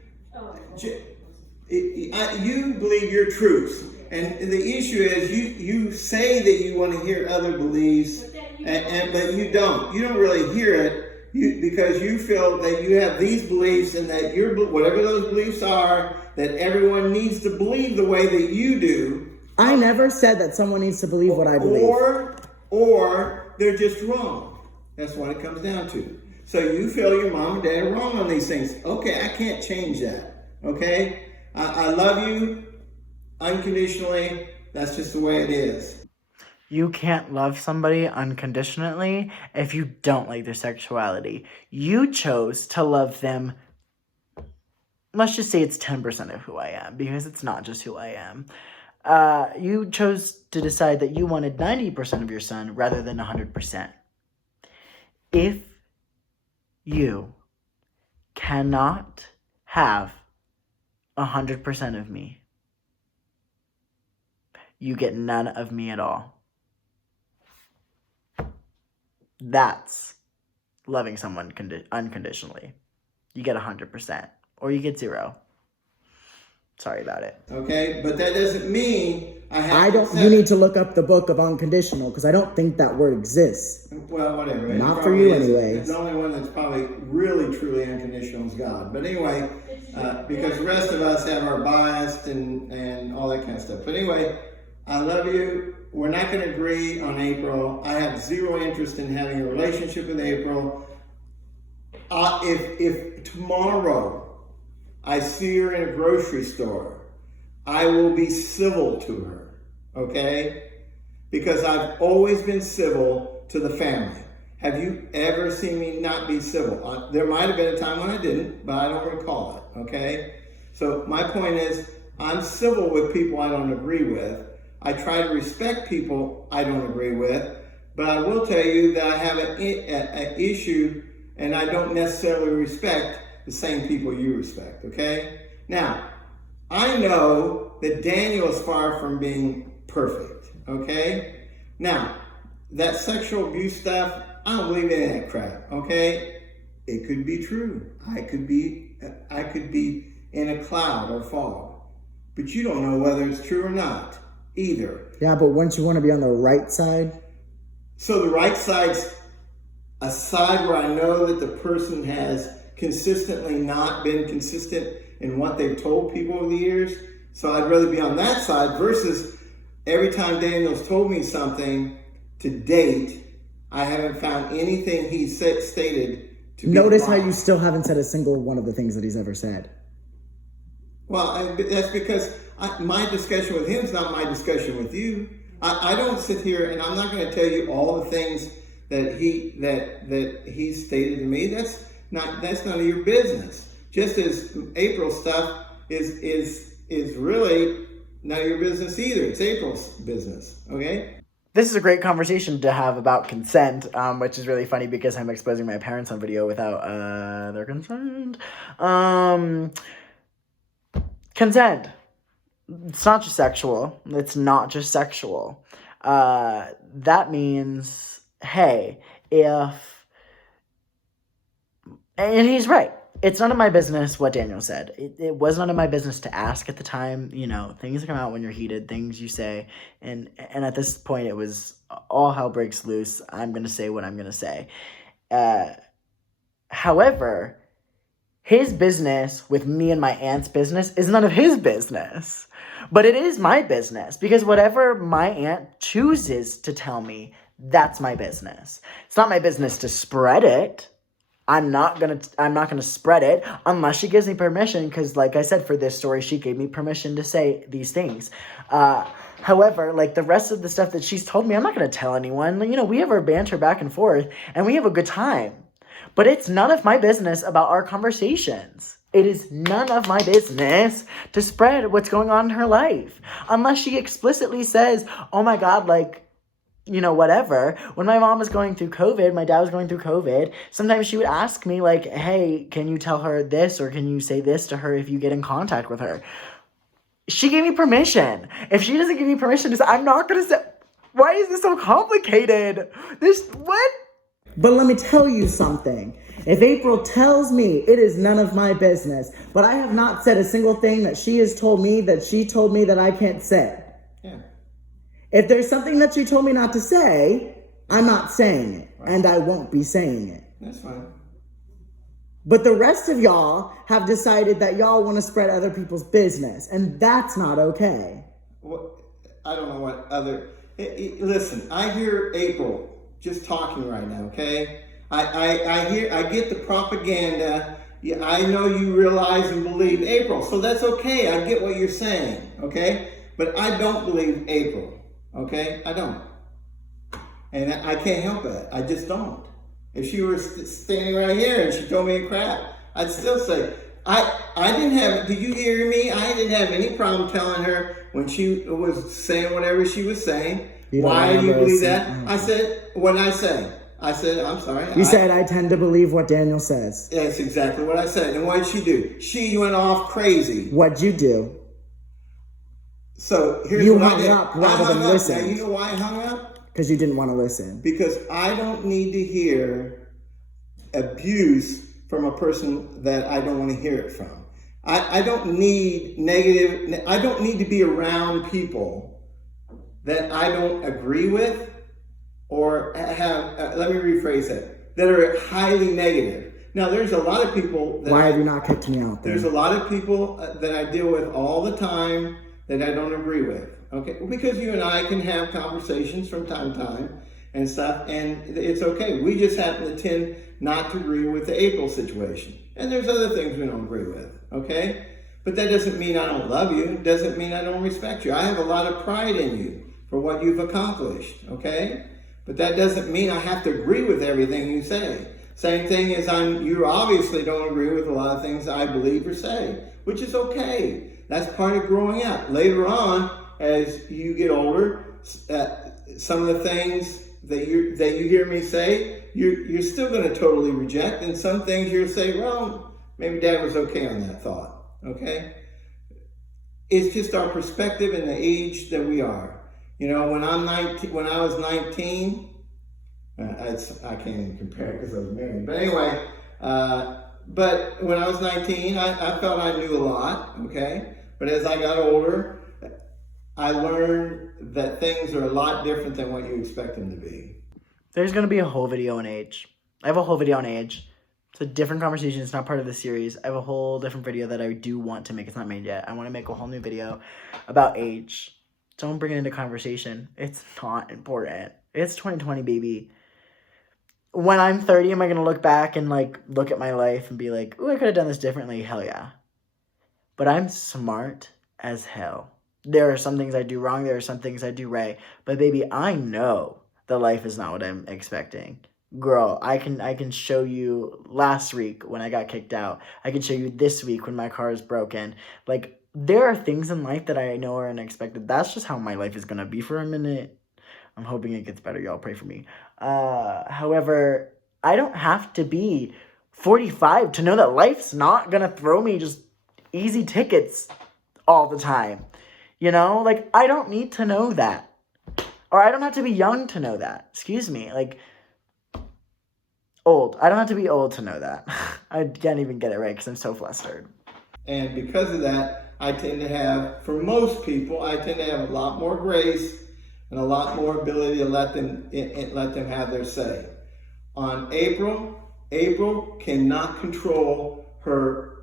you believe your truths. And the issue is you say that you want to hear other beliefs, but you don't. You don't really hear it because you feel that you have these beliefs and that whatever those beliefs are, that everyone needs to believe the way that you do. I never said that someone needs to believe what I believe. Or they're just wrong. That's what it comes down to. So you feel your mom and dad are wrong on these things. Okay, I can't change that. Okay? I love you unconditionally. That's just the way it is. You can't love somebody unconditionally if you don't like their sexuality. You chose to love them. Let's just say it's 10% of who I am, because it's not just who I am. You chose to decide that you wanted 90% of your son rather than 100%. If you cannot have 100% of me, you get none of me at all. That's loving someone unconditionally. You get 100%, or you get 0. Sorry about it. Okay, but that doesn't mean You need to look up the book of unconditional because I don't think that word exists. Well, whatever. Not for you, anyways. The only one that's probably really truly unconditional is God. But anyway, because the rest of us have our bias and all that kind of stuff. But anyway, I love you. We're not going to agree on April. I have 0 interest in having a relationship with April. If tomorrow I see her in a grocery store, I will be civil to her, okay? Because I've always been civil to the family. Have you ever seen me not be civil? There might have been a time when I didn't, but I don't recall it, okay? So my point is, I'm civil with people I don't agree with. I try to respect people I don't agree with, but I will tell you that I have an issue and I don't necessarily respect the same people you respect, okay? Now, I know that Daniel is far from being perfect, okay? Now, that sexual abuse stuff, I don't believe in that crap, okay? It could be true. I could be in a cloud or fog, but you don't know whether it's true or not either. Yeah, but wouldn't you want to be on the right side? So the right side's a side where I know that the person has consistently not been consistent in what they've told people over the years. So I'd rather be on that side versus every time Daniel's told me something to date, I haven't found anything he stated to be Notice wrong. how you still haven't said a single one of the things that he's ever said. Well, that's because my discussion with him is not my discussion with you. I don't sit here and I'm not going to tell you all the things that he stated to me, that's none of your business. Just as April stuff is really none of your business either. It's April's business. Okay. This is a great conversation to have about consent, which is really funny because I'm exposing my parents on video without their consent. Consent. It's not just sexual. It's not just sexual. That means, hey, if... And he's right. It's none of my business what Daniel said. It was none of my business to ask at the time. You know, things come out when you're heated, things you say. And at this point, it was all hell breaks loose. I'm going to say what I'm going to say. However, his business with me and my aunt's business is none of his business. But it is my business because whatever my aunt chooses to tell me, that's my business. It's not my business to spread it. I'm not gonna spread it unless she gives me permission, because like I said, for this story, she gave me permission to say these things. However, like the rest of the stuff that she's told me, I'm not gonna tell anyone. You know, we have our banter back and forth and we have a good time. But it's none of my business about our conversations. It is none of my business to spread what's going on in her life. Unless she explicitly says, oh my God, like, you know, whatever. When my mom was going through COVID, my dad was going through COVID, sometimes she would ask me like, hey, can you tell her this or can you say this to her if you get in contact with her? She gave me permission. If she doesn't give me permission to say, I'm not going to say, why is this so complicated? What? But let me tell you something. If April tells me it is none of my business, but I have not said a single thing that she has told me that she told me that I can't say. Yeah. If there's something that she told me not to say, I'm not saying it, right. And I won't be saying it. That's fine. But the rest of y'all have decided that y'all want to spread other people's business, and that's not okay. What? I don't know what other... Listen, I hear April just talking right now, okay? I get the propaganda. Yeah, I know you realize and believe April, so that's okay. I get what you're saying, okay? But I don't believe April. Okay, I don't, and I can't help it. I just don't. If she were standing right here and she told me crap, I'd still say I didn't have. Did you hear me? I didn't have any problem telling her when she was saying whatever she was saying. Why do you believe that? I said what I say. I said I'm sorry. You said I tend to believe what Daniel says. That's exactly what I said. And what did she do? She went off crazy. What'd you do? So here's you what hung I did. up rather than listen. Now, you know why I hung up? Because you didn't want to listen. Because I don't need to hear abuse from a person that I don't want to hear it from. I don't need negative. I don't need to be around people that I don't agree with or have. Let me rephrase that. That are highly negative. Now, there's a lot of people. Why have you not kicked me out there? There's a lot of people that I deal with all the time that I don't agree with, okay? Because you and I can have conversations from time to time and stuff, and it's okay. We just happen to tend not to agree with the April situation. And there's other things we don't agree with, okay? But that doesn't mean I don't love you. It doesn't mean I don't respect you. I have a lot of pride in you for what you've accomplished, okay? But that doesn't mean I have to agree with everything you say. Same thing as you obviously don't agree with a lot of things I believe or say, which is okay. That's part of growing up. Later on, as you get older, some of the things that you hear me say, you're still going to totally reject, and some things you'll say, well, maybe Dad was okay on that thought. Okay, it's just our perspective and the age that we are. You know, when I was 19, I can't even compare it because I was married. But anyway, but when I was 19, I felt I knew a lot. Okay. But as I got older, I learned that things are a lot different than what you expect them to be. There's going to be a whole video on age. I have a whole video on age. It's a different conversation. It's not part of the series. I have a whole different video that I do want to make. It's not made yet. I want to make a whole new video about age. Don't bring it into conversation. It's not important. It's 2020, baby. When I'm 30, am I going to look back and like look at my life and be like, ooh, I could have done this differently? Hell yeah. But I'm smart as hell. There are some things I do wrong. There are some things I do right. But baby, I know the life is not what I'm expecting. Girl, I can show you last week when I got kicked out. I can show you this week when my car is broken. Like, there are things in life that I know are unexpected. That's just how my life is gonna be for a minute. I'm hoping it gets better. Y'all pray for me. However, I don't have to be 45 to know that life's not gonna throw me just easy tickets all the time. You know, like, I don't need to know that. Or I don't have to be young to know that. Excuse me. Like, old. I don't have to be old to know that. I can't even get it right because I'm so flustered. And because of that, I tend to have, for most people, I tend to have a lot more grace and a lot more ability to let them have their say. On April cannot control her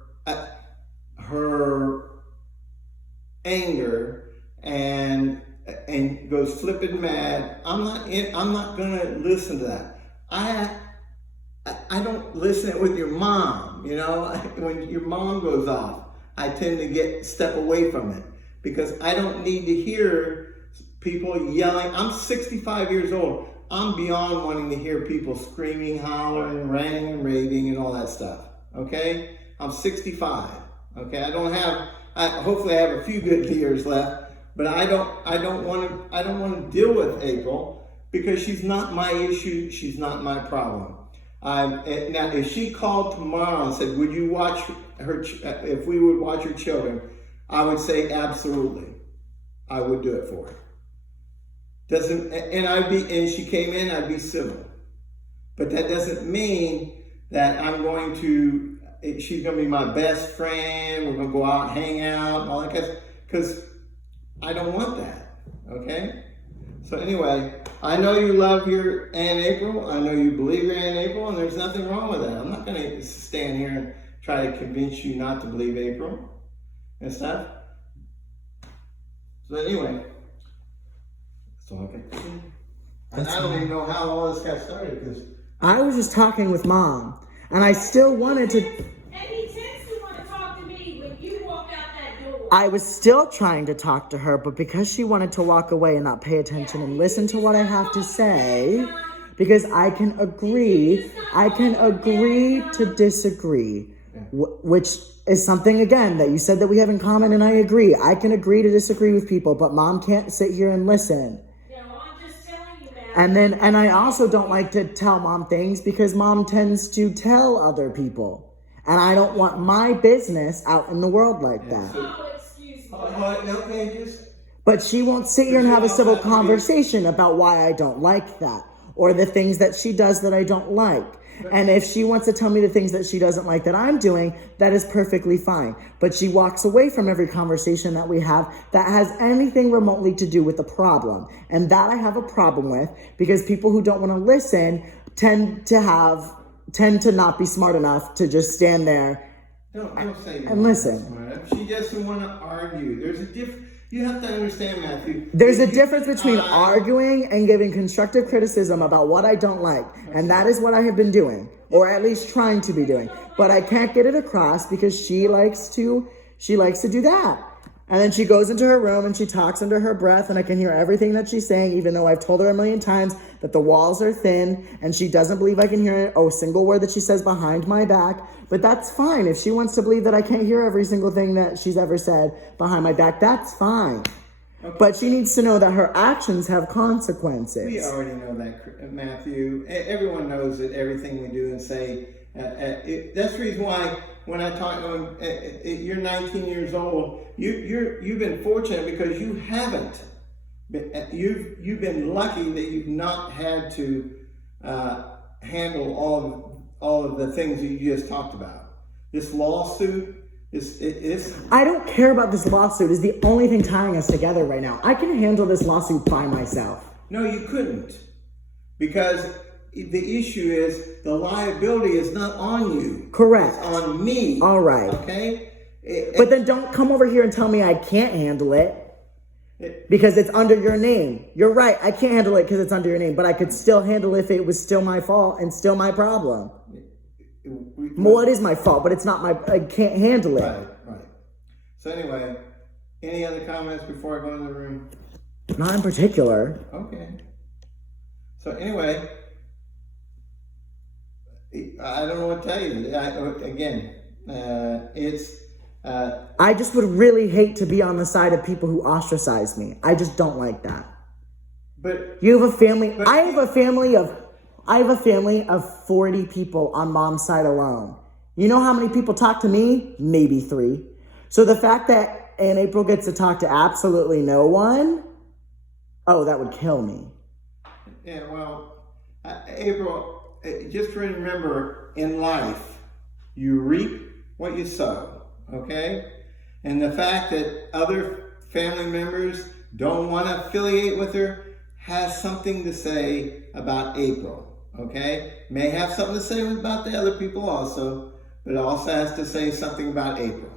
anger and goes flipping mad. I'm not gonna listen to that. I don't listen with your mom, you know. When your mom goes off, I tend to step away from it because I don't need to hear people yelling. I'm 65 years old. I'm beyond wanting to hear people screaming, hollering, ranting, and raving, and all that stuff. Okay, I'm 65. Okay, hopefully I have a few good years left, but I don't want to deal with April because she's not my issue. She's not my problem. Now, if she called tomorrow and said, "Would you watch her? If we would watch her children," I would say absolutely. I would do it for her. And she came in, I'd be civil. But that doesn't mean that she's going to be my best friend, we're going to go out and hang out and all that kind of stuff, because I don't want that, okay? So anyway, I know you love your Aunt April, I know you believe your Aunt April, and there's nothing wrong with that. I'm not going to stand here and try to convince you not to believe April and stuff. So anyway, that's all I can say. And I don't even know how all this got started, because I was just talking with Mom, and I still wanted to... And he tends to want to talk to me when you walk out that door. I was still trying to talk to her, but because she wanted to walk away and not pay attention and listen to what I have to say, because I can agree to disagree, which is something, again, that you said that we have in common, and I agree. I can agree to disagree with people, but Mom can't sit here and listen. And I also don't like to tell Mom things because Mom tends to tell other people. And I don't want my business out in the world like that. Oh, excuse me. But she won't sit here and have a civil conversation about why I don't like that or the things that she does that I don't like. And if she wants to tell me the things that she doesn't like that I'm doing, that is perfectly fine. But she walks away from every conversation that we have that has anything remotely to do with the problem. And that I have a problem with because people who don't want to listen tend to not be smart enough to just stand there don't say and listen. Smart. She doesn't want to argue. There's a difference. You have to understand, Matthew. There's a difference between arguing and giving constructive criticism about what I don't like. And that is what I have been doing, or at least trying to be doing. But I can't get it across because she likes to do that. And then she goes into her room and she talks under her breath and I can hear everything that she's saying, even though I've told her a million times that the walls are thin and she doesn't believe I can hear a single word that she says behind my back. But that's fine. If she wants to believe that I can't hear every single thing that she's ever said behind my back, that's fine. Okay. But she needs to know that her actions have consequences. We already know that, Matthew. Everyone knows that everything we do and say, that's the reason why when I talk, you're 19 years old, you've been fortunate because you haven't. You've been lucky that you've not had to handle all of the things that you just talked about. This lawsuit, I don't care about this lawsuit. It's the only thing tying us together right now. I can handle this lawsuit by myself. No, you couldn't, because the issue is the liability is not on you. Correct. It's on me. All right. Okay? But then don't come over here and tell me I can't handle it because it's under your name. You're right. I can't handle it because it's under your name, but I could still handle it if it was still my fault and still my problem. Well, it is my fault, but it's not I can't handle it. Right. So anyway, any other comments before I go in the room? Not in particular. Okay. So anyway, I don't know what to tell you. I just would really hate to be on the side of people who ostracize me. I just don't like that. But You have a family. But- I have a family of 40 people on mom's side alone. You know how many people talk to me? Maybe 3. So the fact that Aunt April gets to talk to absolutely no one, oh, that would kill me. yeah, well, April, just remember, in life, you reap what you sow, okay? And the fact that other family members don't want to affiliate with her has something to say about April, okay? May have something to say about the other people also, but it also has to say something about April.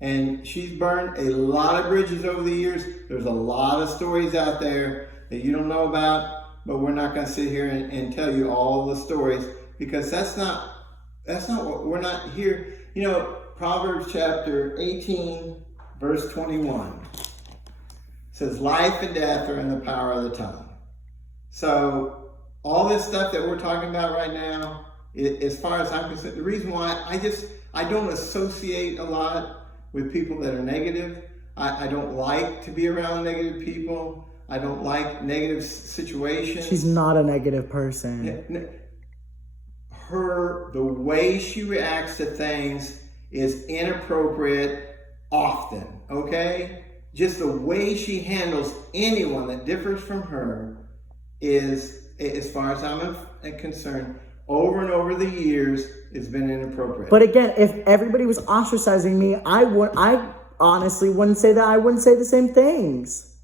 And she's burned a lot of bridges over the years. There's a lot of stories out there that you don't know about, but we're not going to sit here and tell you all the stories, because that's not what we're not here. You know, Proverbs chapter 18, verse 21 says, life and death are in the power of the tongue. So all this stuff that we're talking about right now, as far as I'm concerned, the reason why I don't associate a lot with people that are negative. I don't like to be around negative people. I don't like negative situations. She's not a negative person. The way she reacts to things is inappropriate often, okay? Just the way she handles anyone that differs from her is, as far as I'm concerned, over and over the years, it's been inappropriate. But again, if everybody was ostracizing me, I honestly wouldn't say that. I wouldn't say the same things.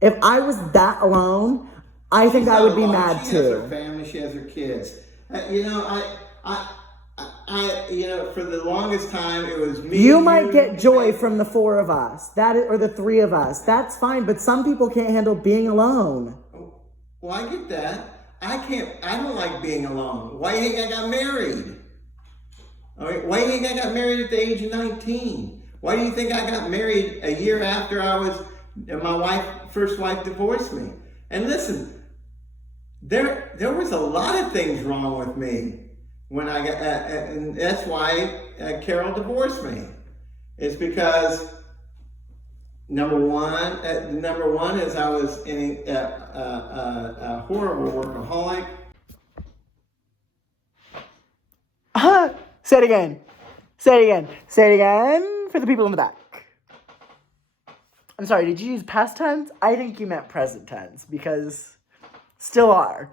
If I was that alone, I think I would be mad too. She has her too. family, she has her kids. For the longest time, it was me. You might get joy from the 4 of us, or the 3 of us. That's fine, but some people can't handle being alone. Well, I get that. I don't like being alone. Why do you think I got married? Why do you think I got married at the age of 19? Why do you think I got married a year after my first wife divorced me? And listen, there was a lot of things wrong with me when I got, and that's why Carol divorced me. It's because number one is I was a horrible workaholic. Say it again. Say it again. Say it again for the people in the back. I'm sorry, did you use past tense? I think you meant present tense, because still are,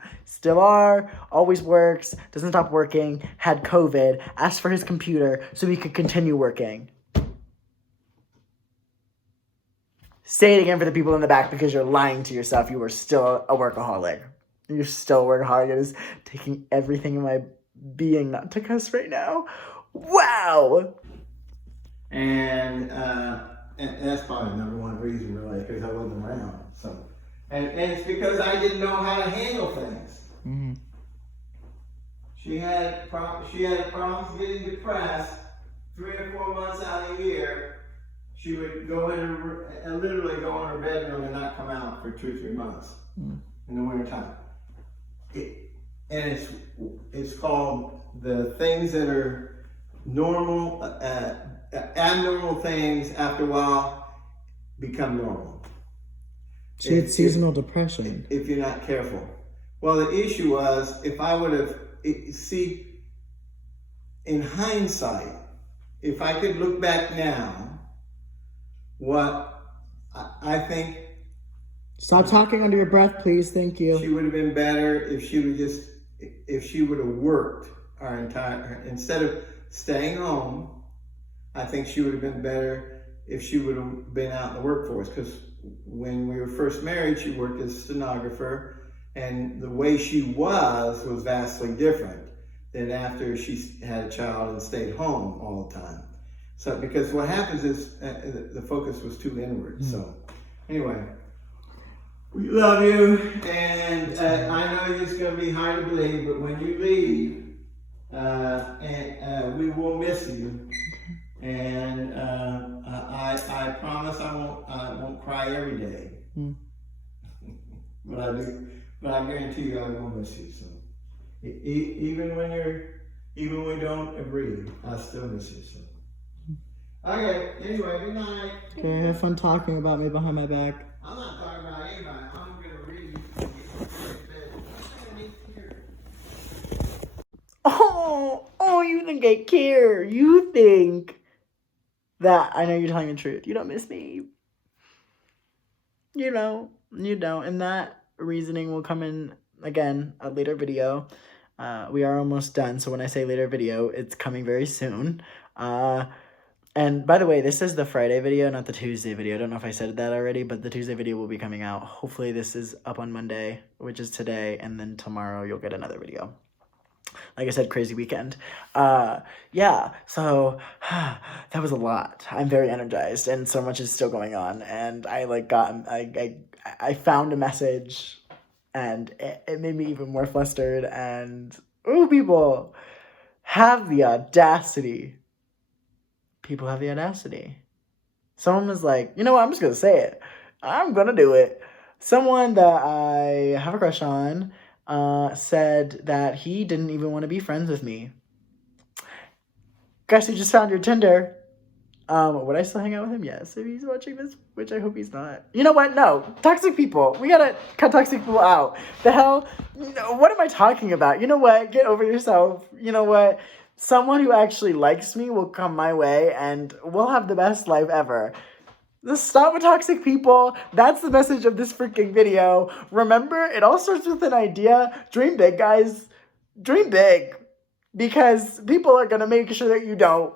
always works, doesn't stop working, had COVID, asked for his computer so he could continue working. Say it again for the people in the back, because you're lying to yourself. You are still a workaholic. You're still a workaholic. It is taking everything in my being not to cuss right now. Wow! And that's probably number one reason, really, because I wasn't around. So, and it's because I didn't know how to handle things. Mm-hmm. She had problems getting depressed 3 or 4 months out of the year. She would literally go in her bedroom and not come out for 2 or 3 months in the wintertime. And it's called the things that are normal, abnormal things after a while become normal. She had seasonal depression. If you're not careful. Well, the issue was, if I would have, in hindsight, if I could look back now, what I think. Stop talking under your breath, please. Thank you. She would have been better if she would have worked instead of staying home. I think she would have been better if she would have been out in the workforce, because when we were first married, she worked as a stenographer, and the way she was vastly different than after she had a child and stayed home all the time. So, because what happens is the focus was too inward. So, anyway, we love you, and I know it's going to be hard to believe, but when you leave, we will miss you. And I promise I won't cry every day, but But I guarantee you, I will miss you. So even when we don't agree, I still miss you. So okay. Anyway, good night. Okay, have fun talking about me behind my back. I'm not talking about anybody. I'm gonna read. Oh, you think I care. You think that I know you're telling the truth. You don't miss me. You don't. And that reasoning will come in, again, a later video. We are almost done, so when I say later video, it's coming very soon. And by the way, this is the Friday video, not the Tuesday video. I don't know if I said that already, but the Tuesday video will be coming out. Hopefully this is up on Monday, which is today, and then tomorrow you'll get another video. Like I said, crazy weekend. Yeah, so that was a lot. I'm very energized, and so much is still going on. And I found a message, and it made me even more flustered. And people have the audacity. People have the audacity. Someone was like, you know what? I'm just gonna say it. I'm gonna do it. Someone that I have a crush on said that he didn't even want to be friends with me. Guess who just found your Tinder? Would I still hang out with him? Yes, if he's watching this, which I hope he's not. You know what? No. Toxic people. We gotta cut toxic people out. The hell? No, what am I talking about? You know what? Get over yourself. You know what? Someone who actually likes me will come my way and we'll have the best life ever. Just stop with toxic people. That's the message of this freaking video. Remember, it all starts with an idea. Dream big, guys. Dream big. Because people are going to make sure that you don't.